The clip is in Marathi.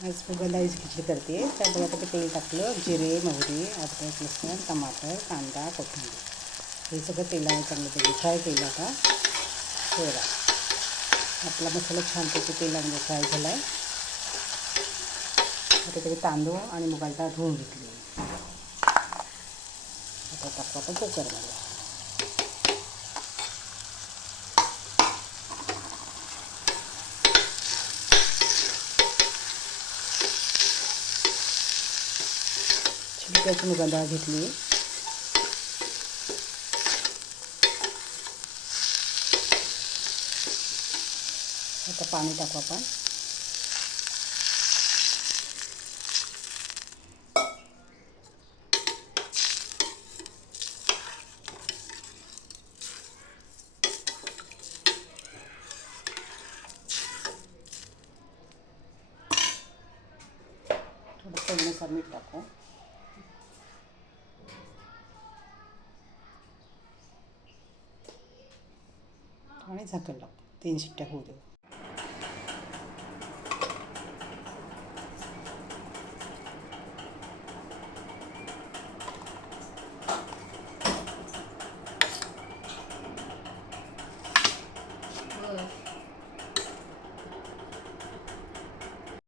आज मुगाची डाळीची खिचडी करते. त्यामध्ये आता ते तेल टाकलं, जिरे, मोहरी, अद्रक, लसूण, टमाटर, कांदा, कोथिंबीर हे सगळं तेलावर चांगलं फ्राय केलं. आता थोडा आपला मसाला छानपैकी तेलामध्ये फ्राय झाला आहे. आता त्याचे तांदूळ आणि मुगाची डाळ धुवून घेतली. आता टाकू आपण कुकरमध्ये. छिलक्याची मुगाची डाळ घेतली. आता पाणी टाकू आपण. थोडं चवीनुसार मीठ टाकू. आणि झाकण लावू. 3 शिट्ट्या होऊ देऊ.